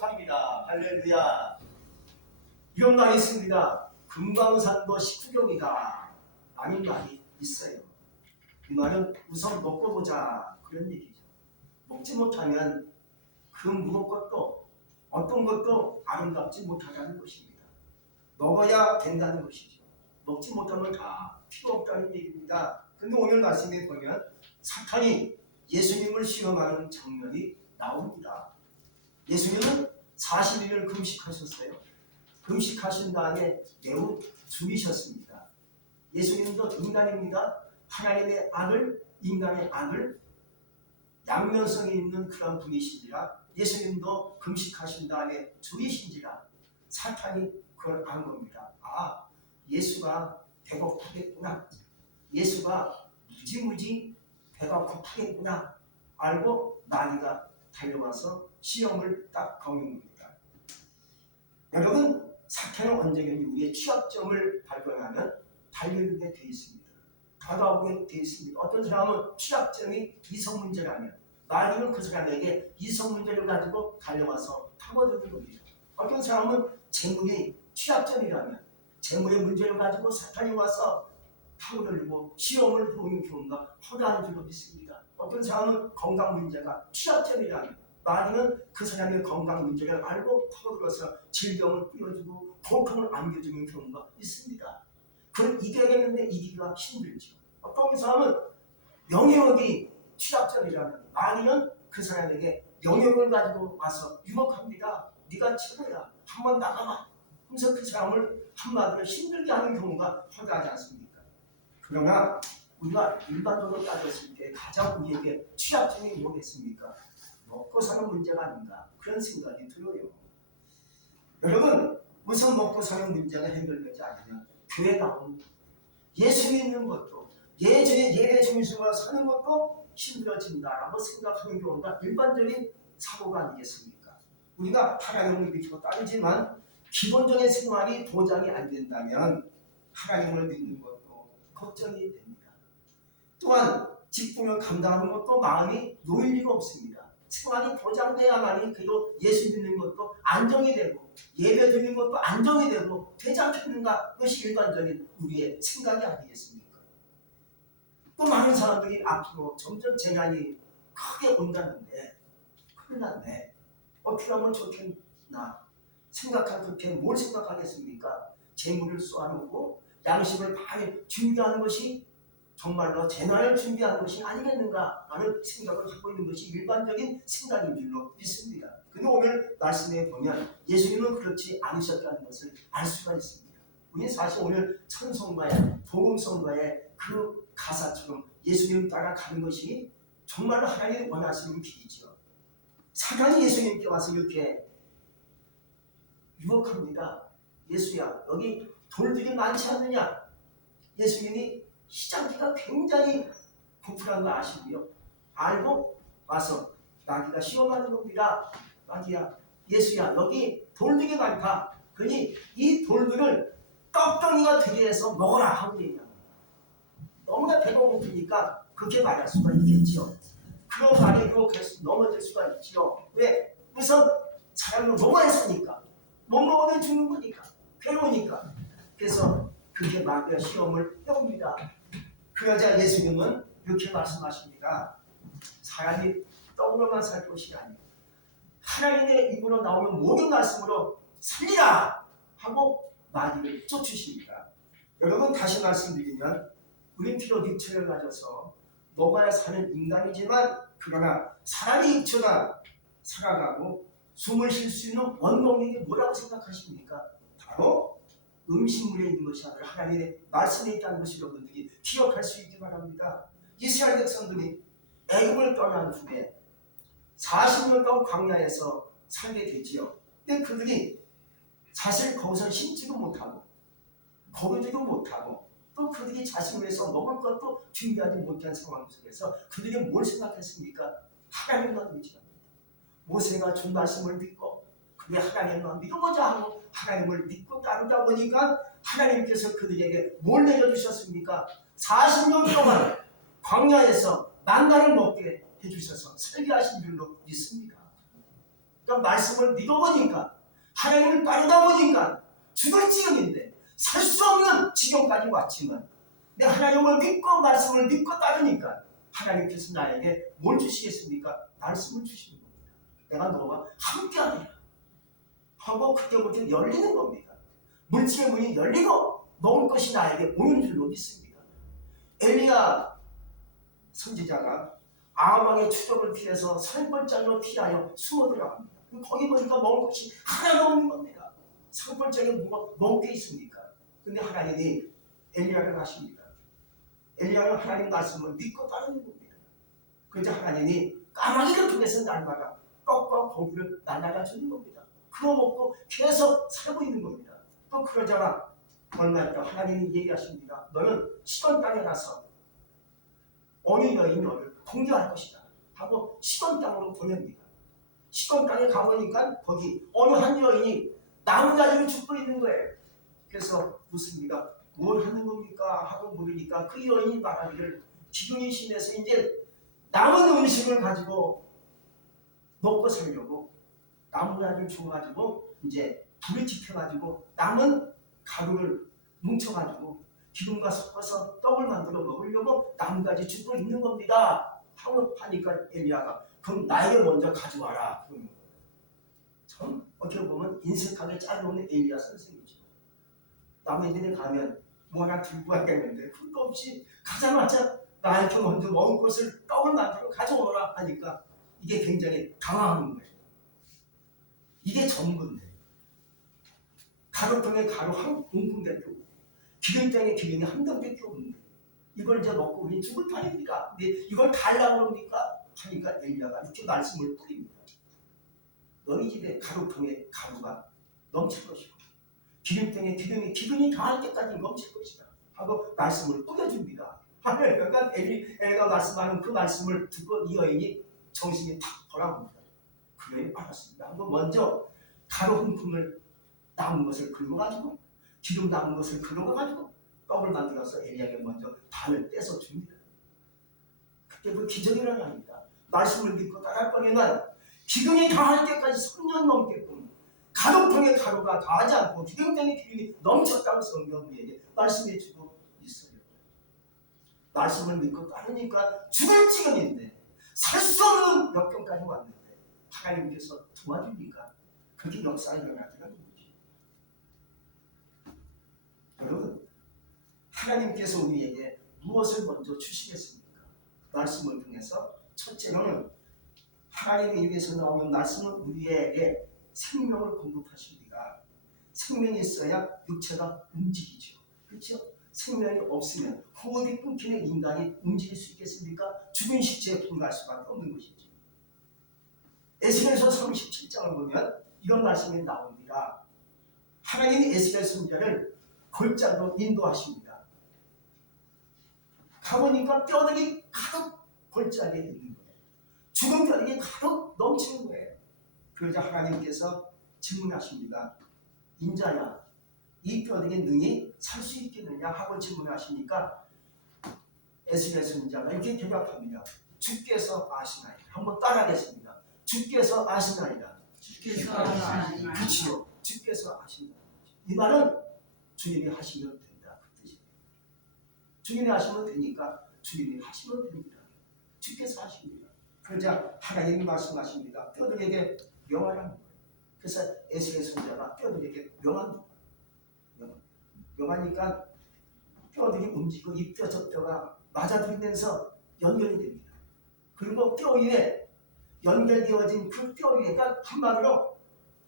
축복합니다. 할렐루야. 이런 말이 있습니다. 금강산도 식후경이다. 라는 말이 있어요. 이 말은 우선 먹고 보자 그런 얘기죠. 먹지 못하면 그 무엇것도 어떤 것도 아름답지 못하다는 것입니다. 먹어야 된다는 것이죠. 먹지 못하면 다 필요 없다는 얘기입니다. 근데 오늘 말씀에 보면 사탄이 예수님을 시험하는 장면이 나옵니다. 예수님은 40일을 금식하셨어요. 금식하신 다음에 매우 죽이셨습니다. 예수님도 인간입니다. 하나님의 악을, 인간의 악을 양면성이 있는 그런 분이신지라 예수님도 금식하신 다음에 죽이신지라 사탄이 그걸 안 겁니다. 아, 예수가 배고프겠구나. 예수가 무지무지 배가 고프겠구나. 알고 마귀가 달려와서 시험을 딱 거는 겁니다. 여러분, 사탄은 언제든지 우리의 취약점을 발견하면 달려들게 되어 있습니다. 다가오게 되어 있습니다. 어떤 사람은 취약점이 이성 문제라면 마귀는 그 사람에게 이성 문제를 가지고 달려와서 파고드는 겁니다. 어떤 사람은 재물이 취약점이라면 재물의 문제를 가지고 사탄이 와서 파고들고 시험을 보는 경우가 허다한 줄로 믿습니다. 어떤 사람은 건강 문제가 취약점이라면 마귀는 그 사람의 건강 문제를 알고 파고들어서 질병을 뿌려주고 고통을 안겨주는 경우가 있습니다. 그걸 이겨야겠는데 이기기가 힘들죠. 어떤 사람은 영역이 취약점이라면 마귀는 그 사람에게 영역을 가지고 와서 유혹합니다. 네가 최고야. 한번 나가봐. 하면서 그 사람을 한마디로 힘들게 하는 경우가 허다하지 않습니까? 그러나 우리가 일반적으로 따졌을 때 가장 우리에게 취약점이 뭐겠습니까? 먹고 사는 문제가 아닌가 그런 생각이 들어요. 여러분, 우선 먹고 사는 문제가 해결되지 않으면 교회 나오는 예수 믿는 것도 예전에 예배 중심으로 사는 것도 힘들어진다라고 생각하는 경우가 일반적인 사고가 아니겠습니까? 우리가 하나님을 믿고 따르지만 기본적인 생활이 보장이 안 된다면 하나님을 믿는 것도 걱정이 됩니다. 또한 직분을 감당하는 것도 마음이 놓일 리가 없습니다. 생활이 보장돼야만이 그리고 예수 믿는 것도 안정이 되고 예배 드리는 것도 안정이 되고 되지 않겠는가? 그것이 일반적인 우리의 생각이 아니겠습니까? 또 많은 사람들이 앞으로 점점 재난이 크게 온다는데 큰일 났네. 어떻게 하면 좋겠나? 생각할 그렇게 뭘 생각하겠습니까? 재물을 쏘아놓고 양식을 많이 준비하는 것이 정말로 재난을 준비하는 것이 아니겠는가 하는 생각을 갖고 있는 것이 일반적인 생각인 줄로 믿습니다. 근데 오늘 말씀에 보면 예수님은 그렇지 않으셨다는 것을 알 수가 있습니다. 우리는 사실 오늘 찬송가의 복음성가의 그 가사처럼 예수님 따라가는 것이 정말로 하나님이 원하시는 길이죠. 사탄이 예수님께 와서 이렇게 유혹합니다. 예수야, 여기 돌들이 많지 않느냐? 예수님이 시장기가 굉장히 부풀한 거 아시고요. 알고 와서 마귀가 시험하는 겁니다. 마귀야, 예수야, 여기 돌들이 많다. 그러니 이 돌들을 떡덩이가 되게 해서 먹어라 하고 얘기합니다. 너무나 배가 고프니까 그렇게 말할 수가 있겠죠. 그런 말에 유혹해서 넘어질 수가 있죠. 왜? 우선 사람을 먹어야했으니까 못 먹으면 죽는 거니까 괴로우니까. 그래서 그렇게 마귀가 시험을 해옵니다. 그러자 예수님은 이렇게 말씀하십니다. 사람이 떡으로만 살 것이 아니고 하나님의 입으로 나오는 모든 말씀으로 살리라 하고 마귀를 쫓으십니다. 여러분, 다시 말씀드리면 우린 비록 육체를 가져서 먹어야 사는 인간이지만 그러나 사람이 육체가 살아가고 숨을 쉴 수 있는 원동력이 뭐라고 생각하십니까? 바로 음식물에 있는 것이 아니라 하나님의 말씀에 있다는 것을 여러분들이 기억할 수 있기 바랍니다. 이스라엘 백성들이 애굽을 떠난 후에 40년 동안 광야에서 살게 되지요. 근데 그들이 사실 거기서 심지도 못하고 거기지도 못하고 또 그들이 자신을 위해서 먹을 것도 준비하지 못한 상황 속에서 그들이 뭘 생각했습니까? 하나님만 의지합니다. 모세가 준 말씀을 믿고 그게 하나님만 믿어보자 하고 하나님을 믿고 따르다 보니까 하나님께서 그들에게 뭘 내려주셨습니까? 40년 동안 광야에서 만나를 먹게 해주셔서 살게 하신 줄로 믿습니다. 그러니까 말씀을 믿어보니까 하나님을 따르다 보니까 죽을 지경인데 살 수 없는 지경까지 왔지만 내 하나님을 믿고 말씀을 믿고 따르니까 하나님께서 나에게 뭘 주시겠습니까? 말씀을 주시는 겁니다. 내가 너와 함께하리라 하고 그때부터 열리는 겁니다. 물질의 문이 열리고 먹을 것이 나에게 오는 줄로 믿습니다. 엘리야 선지자가 아합왕의 추적을 피해서 산벌장으로 피하여 숨어 들어갑니다. 거기 보니까 먹을 것이 하나도 없는 겁니다. 산벌장에 뭐가 먹게 있습니까? 근데 하나님이 엘리야를 하십니다. 엘리야는 하나님 말씀을 믿고 따르는 겁니다. 그래서 하나님이 까마귀를 통해서 날마다 떡과 고기를 날라가 주는 겁니다. 그거 먹고 계속 살고 있는 겁니다. 또 그러잖아. 얼마 있다 하나님이 얘기하십니다. 너는 시돈 땅에 가서 어느 여인이 너를 공격할 것이다 하고 시돈 땅으로 보냅니다. 시돈 땅에 가보니까 거기 어느 한 여인이 나무 가지고 죽고 있는 거예요. 그래서 묻습니다. 뭘 하는 겁니까? 하고 물으니까 그 여인이 말하기를 기근이 심해서 이제 남은 음식을 가지고 먹고 살려고 나무가지를 주워가지고 이제 불을 지펴가지고 남은 가루를 뭉쳐가지고 기름과 섞어서 떡을 만들어 먹으려고 나무가지 죽고 있는 겁니다. 하고 하니까 엘리야가 그럼 나에게 먼저 가져와라. 참 어떻게 보면 인색하게 짜놓는 엘리야 선생이죠. 남의 집에 가면 뭐 하나 들고 가겠는데 그것도 없이 가자마자 나한테 먼저 먹을 것을 떡을 만들어 가져오라 하니까 이게 굉장히 당황한 거예요. 이게 전부인데 가루통에 가루 한 움큼밖에 없고 기름장에 기름이 한 병밖에 없는데 이걸 이제 먹고 우리 죽을 판입니까? 근데 이걸 달라고 합니까? 하니까 엘리야가 이렇게 말씀을 뿌립니다. 너희 집에 가루통에 가루가 넘칠 것이고 기름통에 기름이 다할 때까지 넘칠 것이다 하고 말씀을 뿌려줍니다. 그러니까 엘리가 말씀하는 그 말씀을 듣고 이 여인이 정신이 탁 돌아옵니다. 그래 알았습니다. 한번 먼저 가루 한 푼을 남은 것을 긁어가지고 기름 남은 것을 긁어가지고 떡을 만들어서 엘리야에게 먼저 반을 떼서 줍니다. 그때 그 기적이 일어납니다. 말씀을 믿고 따라할 거면 기름이 다할 때까지 3년 넘게끔 가루통에 가루가 다하지 않고 기름장에 기름이 넘쳤다고 성경은 우리에게 말씀해 주고 있어요. 말씀을 믿고 따르니까 죽을 지경인데 살 수 없는 역경까지 왔는데 하나님께서 도와주니까 그렇게 역사가 일어나더라는 거죠. 여러분 하나님께서 우리에게 무엇을 먼저 주시겠습니까? 말씀을 통해서 첫째로는 하나님의 입에서 나오는 말씀은 우리에게 생명을 공급하십니다. 생명이 있어야 육체가 움직이죠. 그렇죠? 생명이 없으면 호흡이 끊기는 인간이 움직일 수 있겠습니까? 죽은 시체에 통과할 수밖에 없는 것이죠. 에스겔서 37장을 보면 이런 말씀이 나옵니다. 하나님이 에스겔 선지자를 골짜기로 인도하십니다. 가보니까 뼈들이 가득 골짜기에 있는 거예요. 죽은 뼈들이 가득 넘치는 거예요. 그러자 하나님께서 질문하십니다. 인자야, 이 뼈들이 능히 살 수 있겠느냐 하고 질문하시니까 에스겔 선지자가 이렇게 대답합니다. 주께서 아시나이다. 한번 따라하겠습니다. 주께서 아시나이다. 주께서 아시나이다. 그치요. 주께서 아시나이다. 이 말은 주님이 하시면 된다. 그 뜻이에요. 주님이 하시면 되니까 주님이 하시면 됩니다. 주께서 하십니다. 그러자 하나님이 말씀하십니다. 뼈들에게 명하라는 거예요. 그래서 에스겔 선지자가 뼈들에게 명합니다. 명하니까 뼈들이 움직이고 이 뼈 저 뼈가 맞아들면서 연결이 됩니다. 그리고 뼈 위에 연결되어진 그 뼈 위에가 한마디로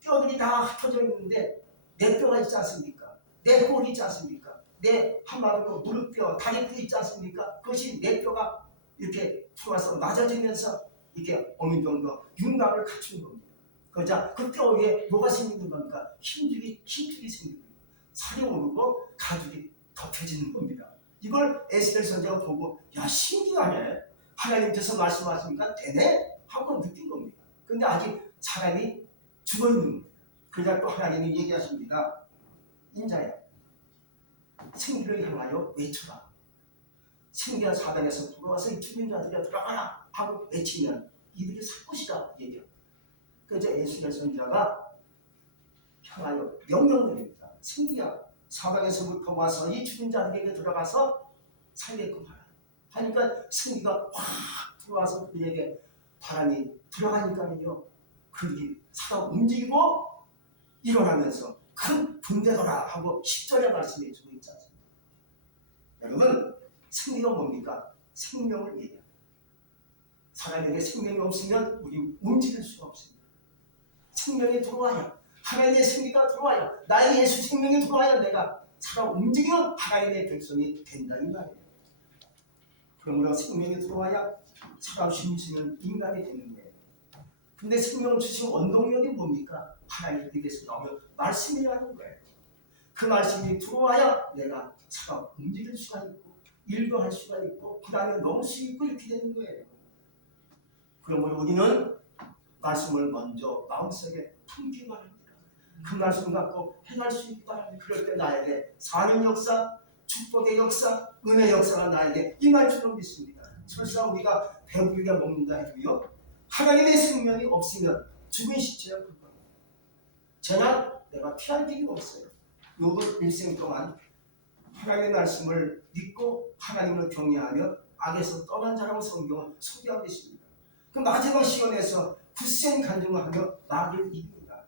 뼈들이 다 합쳐져 있는데 내 뼈가 있지 않습니까? 내 홀이 있지 않습니까? 내 한마디로 무릎뼈, 다리뼈 있지 않습니까? 그것이 내 뼈가 이렇게 들어와서 맞아지면서 이렇게 어느 정도 윤곽을 갖추는 겁니다. 그러자 그 뼈 위에 뭐가 생기는 겁니까? 힘줄이 생기는 겁니다. 살이 오르고 가죽이 덮여지는 겁니다. 이걸 에스겔 선지자가 보고 야 신기하네. 하나님께서 말씀하시니까 되네? 하고 느낀 겁니다. 근데 아직 사람이 죽어있는 겁니다. 그러자 또 하나님이 얘기하십니다. 인자야 생기를 향하여 외쳐라. 생기가 사단에서 들어와서 이 죽은 자들이 들어가라 하고 외치면 이들이 살 것이다 얘기합니다. 그래서 에스겔 선지자가 향하여 명령드립니다. 승리야, 사방에서부터 와서 이 죽은 자들에게 들어가서 살게끔 하라 하니까 승리가 확 들어와서 그에게 바람이 들어가니까요, 그들이 살아 움직이고 일어나면서 큰 분대더라 하고 10절의 말씀해 주고 있지 않습니까? 여러분, 승리가 뭡니까? 생명을 얘기합니다. 사람에게 생명이 없으면 우리 움직일 수가 없습니다. 생명이 들어와야, 하나님의 생기가 들어와야, 나의 예수 생명이 들어와야 내가 살아 움직이는 하나님의 백성이 된다 이 말이에요. 그러므로 생명이 들어와야 살아 숨쉬는 인간이 되는 거예요. 근데 생명 주신 원동력이 뭡니까? 하나님께서 나오는 말씀이라는 거예요. 그 말씀이 들어와야 내가 살아 움직일 수가 있고 일도 할 수가 있고 불안에 넘을 수 있고 이렇게 되는 거예요. 그러므로 우리는 말씀을 먼저 마음속에 품기 바랍니다. 그 말씀 갖고 행할 수 있기 바랍니다. 그럴 때 나에게 사는 역사, 축복의 역사, 은혜의 역사가 나에게 임할 줄로 믿습니다. 설사 우리가 배부르게 먹는다 해도요, 하나님의 생명이 없으면 죽은 시체야 불과합니다. 저는 내가 피할 길이 없어요. 욥은 일생 동안 하나님의 말씀을 믿고 하나님을 경외하며 악에서 떠난 자라고 성경은 소개하고 있습니다. 그 마지막 시간에서 굳센 간증을 하며 나를 이깁니다.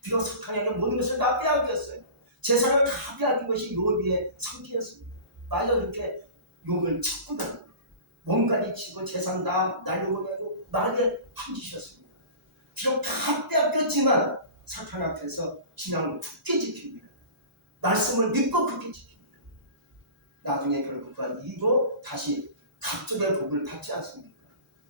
비록 사탄에게 모든 것을 다 빼앗겼어요. 재산을 다 빼앗긴 것이 욥의 상태였습니다. 말로 그렇게 욥을 찾고 다니고 몸까지 치고 재산 다 날려보내고 나에게 hand이셨습니다. 비록 다 빼앗겼지만 사탄 앞에서 신앙을 굳게 지킵니다. 말씀을 믿고 굳게 지킵니다. 나중에 결국 이기고 다시 각종의 복을 받지 않습니까?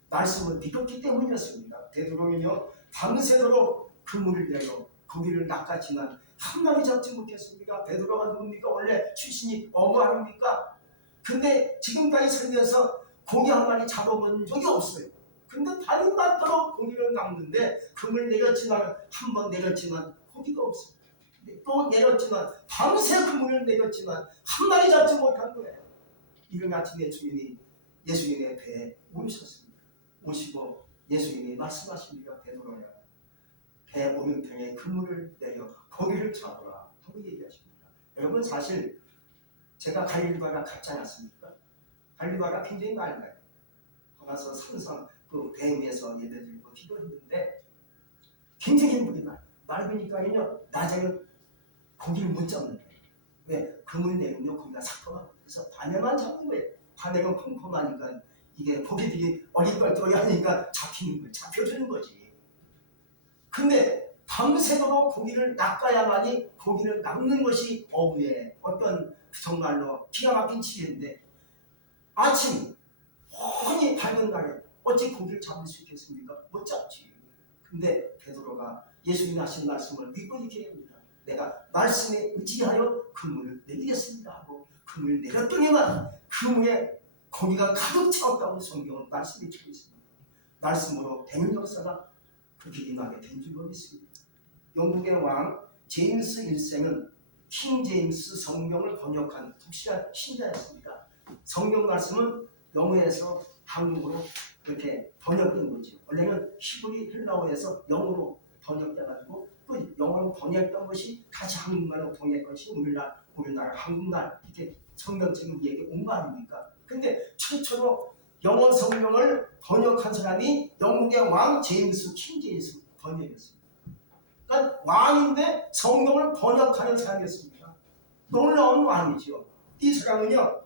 말씀을 믿었기 때문이었습니다. 베드로는요, 밤새도록 그물을 내려 고기를 낚았지만 한 마리 잡지 못했습니다. 베드로가 누굽니까? 원래 출신이 어부 아닙니까? 근데 지금까지 살면서 고기 한 마리 잡아본 적이 없어요. 근데 밤이 맞도록 고기를 낚는데 그물 내렸지만 한 번 내렸지만 고기가 없어요. 또 내렸지만 밤새 그물을 내렸지만 한 마리 잡지 못한 거예요. 이른 아침에 주인이 예수님의 배에 오르셨습니다. 오시고 예수님이 말씀하십니다. 베드로야, 배 오른편에 그물을 내려 고기를 잡으라 하고 얘기하십니다. 여러분, 사실 제가 갈릴리바가 같지 않았습니까? 갈릴리바가 굉장히 맑아요. 가서 항상 그 배 위에서 예배드리고 기도했는데 굉장히 물이 맑으니까요, 낮에는 고기를 못 잡는 거예요. 왜? 그물 내면요 고기가 삭혀가. 그래서 밤에만 잡는 거예요. 밤에는 컴컴하니까 이게 고기들이 어리뻘떨이 하니까 잡히는 거예요. 잡혀주는 거지. 근데 밤새도록 고기를 낚아야만이 고기를 낚는 것이 어부의 어떤 정말로 기가 막힌 치료인데, 아침 훤히 밝은 날에 어찌 고기를 잡을 수 있겠습니까? 못 잡지. 근데 베드로가 예수님 하신 말씀을 믿고 이렇게 합니다. 내가 말씀에 의지하여 그물을 내리겠습니다 하고 그물을 내렸더니만 그물에 고기가 가득 차었다고 성경은 말씀해 주고 있습니다. 말씀으로 되는 역사가 그렇게 임하게 된 줄로 믿습니다. 영국의 왕 제임스 1세는 킹 제임스 성경을 번역한 독실한 신자였습니다. 성경 말씀은 영어에서 한국어로 이렇게 번역된 거죠. 원래는 히브리 헬라어에서 영어로 번역돼가지고 또 영어로 번역된 것이 다시 한국말로 번역된 것이 우리나라 한국말 이렇게 성경책은 우리에게 온 거 아닙니까? 근데 최초로 영어 성경을 번역한 사람이 영국의 왕 제임스 킹 제임스 번역이었습니다. 그러니까 왕인데 성경을 번역하는 사람이었습니다. 놀라운 왕이죠. 이 사람은요,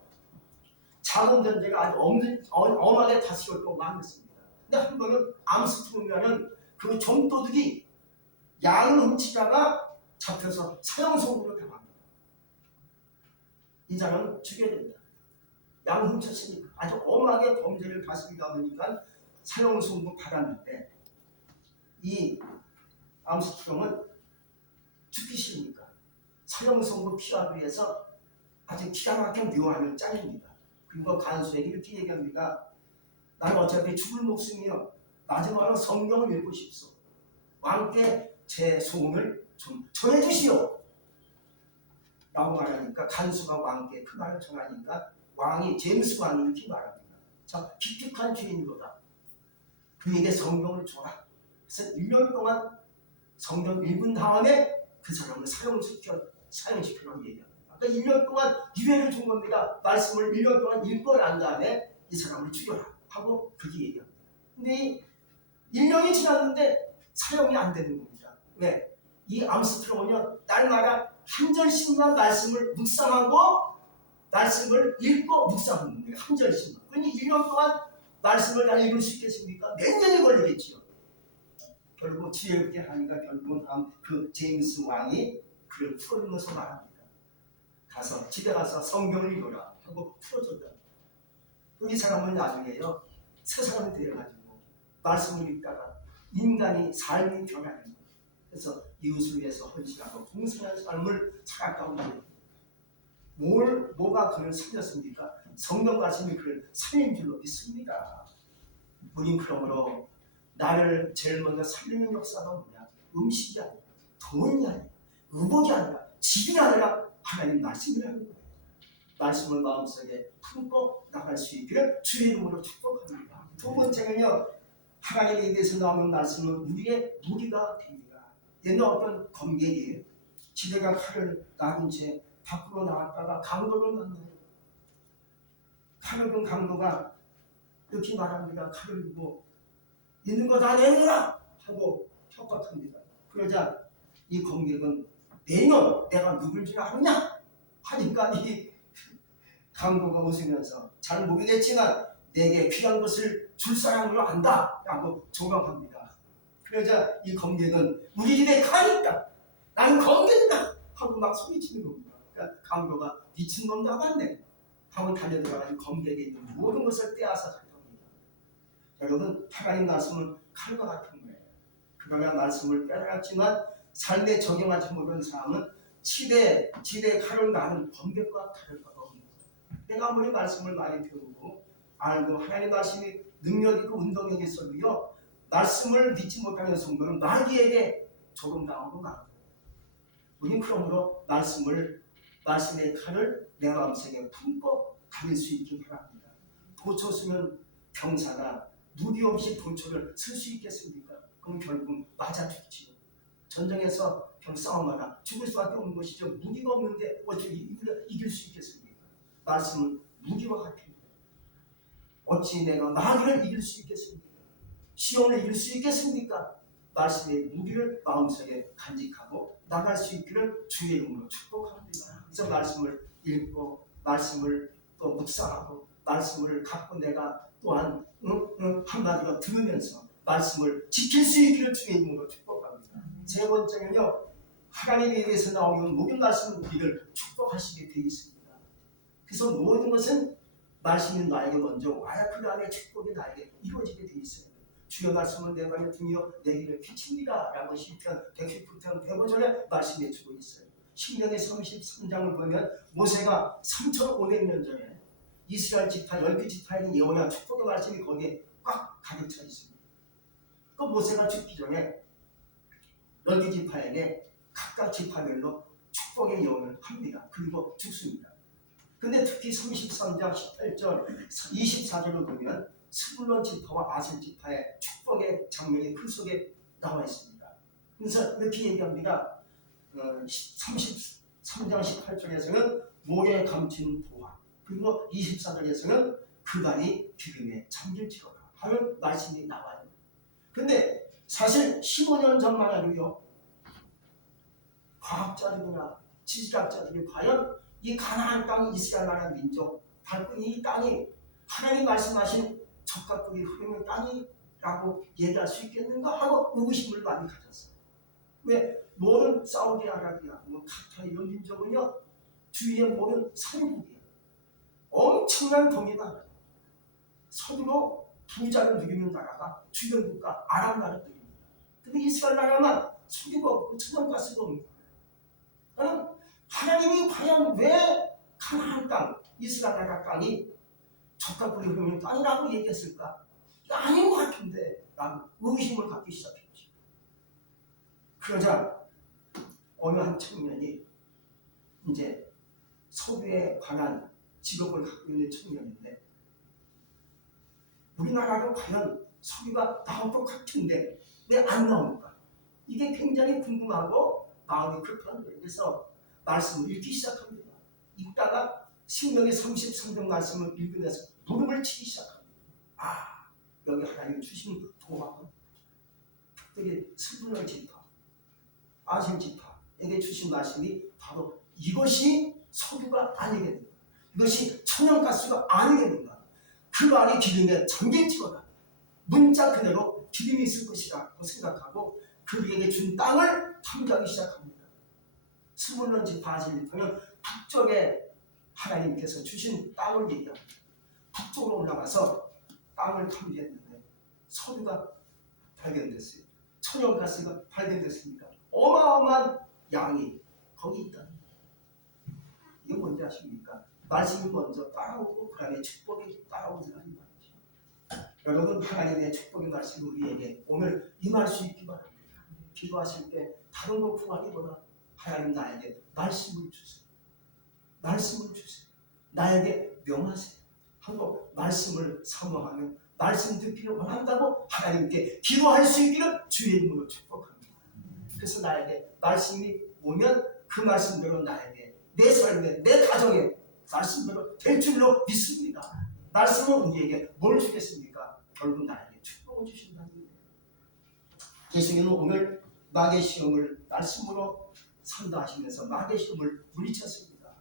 자본 전제가 아주 엄하게 다스렸고 왕이었습니다. 근데 한 번은 암스트롱이라는 그 좀도둑이 양을 훔치다가 잡혀서 사형선고를 당합니다. 이 사람은 죽여야 됩니다. 양 훔쳤으니까 아주 엄하게 범죄를 다스리다 보니까 사형선고 받았는데, 이 암스트롱은 죽기 싫으니까 사형선고 피하기 위해서 아주 기가 막힌 묘안을 짜냅니다. 그리고 간수에게 이렇게 얘기합니다. 나는 어차피 죽을 목숨이요, 마지막으로 성경을 읽고 싶소. 왕께 제 소원을 좀 전해주시오 라고 말하니까 간수가 왕께 그 말을 전하니까 왕이 제임스 왕이 이렇게 말합니다. 자, 기특한 주인이로다. 그에게 성경을 줘라. 그래서 1년 동안 성경 읽은 다음에 그 사람을 사형시키라고 얘기합니다. 그러니까 1년 동안 기회를 준 겁니다. 말씀을 1년 동안 읽고 난 다음에 이 사람을 죽여라 하고 그렇게 얘기합니다. 근데 1년이 지났는데 사형이 안 되는 겁니다. 왜? 이 암스트롱은요, 날마다 한 절씩만 말씀을 묵상하고 말씀을 읽고 묵상하는 거예요. 한 절씩만. 그러니 1년 동안 말씀을 다 읽을 수 있겠습니까? 몇 년이 걸리겠지요. 결국 지혜롭게 하니까 결국은 그 제임스 왕이 그를 풀어주면서 말합니다. 가서 집에 가서 성경을 읽어라 하고 풀어줬다. 이 사람은 나중에요, 새 사람이 되어가지고 말씀을 읽다가 인간이 삶이 변하는 거예요. 그래서 이웃을 위해서 헌신하고 봉사하는 삶을 살아가고 있는 거예요. 뭐가 그를 살렸습니까? 성경 말씀이 그를 살린 줄로 믿습니다. 우린 그러므로 나를 제일 먼저 살리는 역사가 뭐냐? 음식이 아니라, 돈이 아니라, 의복이 아니라, 집이 아니라 하나님 말씀이라는 거예요. 말씀을 마음속에 품고 나갈 수 있기를 주의 이름으로 축복합니다. 두 번째는요, 하나님에 대해서 나오는 말씀은 우리의 무리가 됩니다. 옛날 어떤 검객이 집에가 칼을 놔둔 채 밖으로 나왔다가 강도를 만나요. 칼을 든 강도가 이렇게 말합니다. 칼을 들고 있는 거 다 내놓으라 하고 협박합니다. 그러자 이 검객은 내년 내가 누굴 줄 아느냐 하니까 이 강도가 웃으면서 잘 모르겠지만 내게 귀한 것을 줄 사람으로 안다 라고 조롱합니다. 그러자 이 검객은 우리 집에 가니까 나는 검객이다 하고 막 소리치는 겁니다. 그러니까 강도가 미친놈 나갔네 하고 달려들어가는 검객에 있는 모든 것을 빼앗아 갈 겁니다. 여러분, 하나님 말씀은 칼과 같은 거예요. 그러나 말씀을 빼앗았지만 삶에 적용하지 못한 사람은 집에 칼을 나는 검객과 다를 바가 없는 거예요. 내가 아무리 말씀을 많이 배우고 알고 하나님 말씀이 능력 있고 운동력이 있어도요, 말씀을 믿지 못하는 성도는 마귀에게 조롱당하고 말합니다. 우리는 그러므로 말씀의 칼을 내 마음속에 품고 다닐 수 있길 바랍니다. 도초 쓰면 병사가 무기 없이 도초를 쓸 수 있겠습니까? 그럼 결국 맞아 죽지요. 전쟁에서 싸움하다 죽을 수밖에 없는 것이죠. 무기가 없는데 어떻게 이길 수 있겠습니까? 말씀은 무기와 같은 거예요. 어찌 내가 마귀를 이길 수 있겠습니까? 시험을 이길 수 있겠습니까? 말씀의 무기를 마음속에 간직하고 나갈 수 있기를 주의 이름으로 축복합니다. 그래서 말씀을 읽고 말씀을 또 묵상하고 말씀을 갖고 내가 또한 한마디로 들으면서 말씀을 지킬 수 있기를 주의 이름으로 축복합니다. 세 번째는요, 하나님에 대해서 나오는 모든 말씀은 우리를 축복하시게 되어 있습니다. 그래서 모든 것은 말씀이 나에게 먼저 와야 그 다음에 축복이 나에게 이루어지게 되어 있어요. 주의 말씀은 내 발에 등이요 내 길을 비칩니다 라고 시편 119편 105절에 말씀해 주고 있어요. 신명기 33장을 보면 모세가 3,500년 전에 이스라엘 지파 10개 지파에 있는 예언과 축복의 말씀이 거기에 꽉 가득 차 있습니다. 그 모세가 죽기 전에 10개 지파에게 각각 지파별로 축복의 예언을 합니다. 그리고 죽습니다. 근데 특히 33장 18절 24절을 보면 스불론 지파와 아셀 지파의 축복의 장면이 그 속에 나와 있습니다. 그래서 이렇게 얘기합니다. 33장 18절에서는 목에 감춘 보화, 그리고 24절에서는 그간이 기름에 잠길지어다 하는 말씀이 나와요. 근데 사실 15년 전만 해도요, 과학자들이나 지질학자들이 과연 이 가나안 땅 이스라엘 나라 민족 밟고 이 땅이 하나님 말씀하신 젖과 꿀이 흐르는 땅이라고 얘기할 수 있겠는가 하고 의구심을 많이 가졌어요. 왜? 모든 사우디아라비아, 카타르 이런 민족은요, 주위에 모든 산유국이에요. 엄청난 돈이 많아요. 서두로 부자를 누리는 나라가 주변 국가 아랍 나라들입니다. 근데 이스라엘 나라만 석유가 없고 천연가스가 없는 거예요. 그럼 하나님이 과연 왜 가나안 땅, 이스라엘 나라 땅이 젖과 꿀이 흐르는 땅이라고 얘기했을까? 아닌 것 같은데 라는 의심을 갖기 시작했죠. 그러자 어느 한 청년이 이제 석유에 관한 직업을 갖고 있는 청년인데, 우리나라도 과연 석유가 나올 것 같은데 왜 안 나올까? 이게 굉장히 궁금하고 마음이 급한 거예요. 그래서 말씀을 읽기 시작합니다. 읽다가 신명기 33장 말씀을 읽으면서 무릎을 치기 시작합니다. 아, 여기 하나님 주신 도합은 특별히 스불론 지파, 아셈 지파에게 주신 말씀이 바로 이것이 석유가 아니겠는가? 이것이 천연가스가 아니겠는가? 그 말이 기름에 잠겨 찍어라. 문자 그대로 기름이 있을 것이라고 생각하고 그에게 준 땅을 탐구하기 시작합니다. 스불론 지파, 아셈 지파는 북쪽에 하나님께서 주신 땅을 얘기합니다. 북쪽으로 올라가서 땅을 탐지했는데 석유가 발견됐어요. 천연가스가 발견됐습니까? 어마어마한 양이 거기 있다. 이게 뭔지 아십니까? 말씀이 먼저 따라오고 그 다음에 축복이 따라오더라는 말이죠. 여러분, 하나님의 축복의 말씀이 우리에게 오늘 임할 수 있기 바랍니다. 기도하실 때 다른 거 구하기보다 하나님 나에게 말씀을 주세요. 말씀을 주세요. 나에게 명하세요. 하고 말씀을 사모하며 말씀 듣기를 원한다고 하나님께 기도할 수 있기를 주의 이름으로 축복합니다. 그래서 나에게 말씀이 오면 그 말씀대로 나에게 내 삶에 내 가정에 말씀대로 될 줄로 믿습니다. 말씀은 우리에게 뭘 주겠습니까? 결국 나에게 축복을 주신다는 거예요. 예수님은 오늘 마귀의 시험을 말씀으로 산다 하시면서 마귀의 시험을 물리쳤습니다.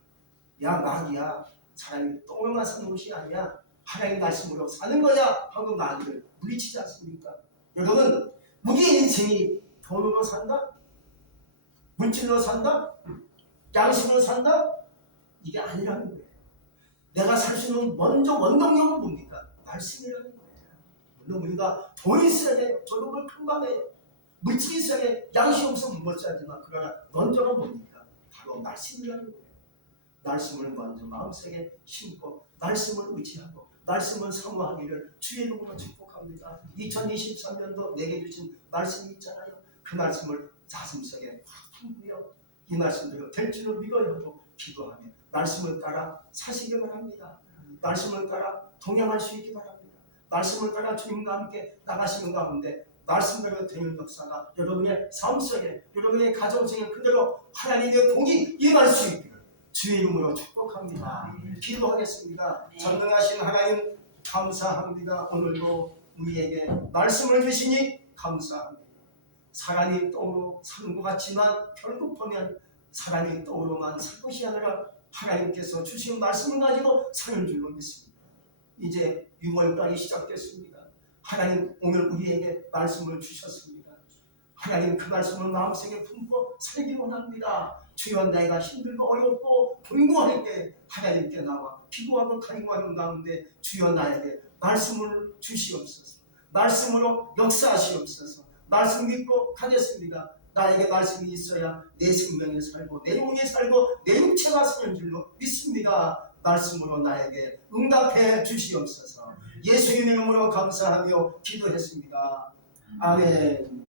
야 마귀야, 사람이 똥만 사는 것이 아니야. 하나님 말씀으로 사는 거야 하고 마귀를 물리치지 않습니까? 여러분, 우리의 인생이 돈으로 산다? 물질로 산다? 양심으로 산다? 이게 아니라는 거예요. 내가 살 수 있는 먼저 원동력은 뭡니까? 말씀이라는 거예요. 물론 우리가 돈이 있어야 돼요. 저녁을 큰밤에 물질이 있어야 돼. 양심 없으면 못 살지만 그러나 먼저가 뭡니까? 바로 말씀이라는 거예요. 말씀을 먼저 마음속에 심고 말씀을 의지하고 말씀을 사모하기를 주의 이름으로 축복합니다. 2023년도 내게 주신 말씀이 있잖아요. 그 말씀을 가슴속에 확 품고요. 이 말씀대로 될 줄을 믿어야 하고 기도하며 말씀을 따라 사시기 바랍니다. 말씀을 따라 동행할 수 있기 바랍니다. 말씀을 따라 주님과 함께 나가시는 가운데 말씀대로 되는 역사가 여러분의 삶 속에 여러분의 가정 속에 그대로 하나님의 복이 임할 수 있기를 주의 이름으로 축복합니다. 기도하겠습니다. 전능하신 하나님 감사합니다. 오늘도 우리에게 말씀을 주시니 감사합니다. 사람이 떡으로 사는 것 같지만 결국 보면 사람이 떡으로만 살 것이 아니라 하나님께서 주신 말씀을 가지고 사는 줄로 믿습니다. 이제 6월달이 시작됐습니다. 하나님 오늘 우리에게 말씀을 주셨습니다. 하나님 그 말씀을 마음속에 품고 살기 원합니다. 주여 내가 힘들고 어렵고 공고할 때 하나님께 나와 기도하고 간구하는 가운데 주여 나에게 말씀을 주시옵소서. 말씀으로 역사하시옵소서. 말씀 믿고 가겠습니다. 나에게 말씀이 있어야 내 생명이 살고 내 영혼이 살고 내 육체가 사는 줄로 믿습니다. 말씀으로 나에게 응답해 주시옵소서. 예수의 이름으로 감사하며 기도했습니다. 아멘.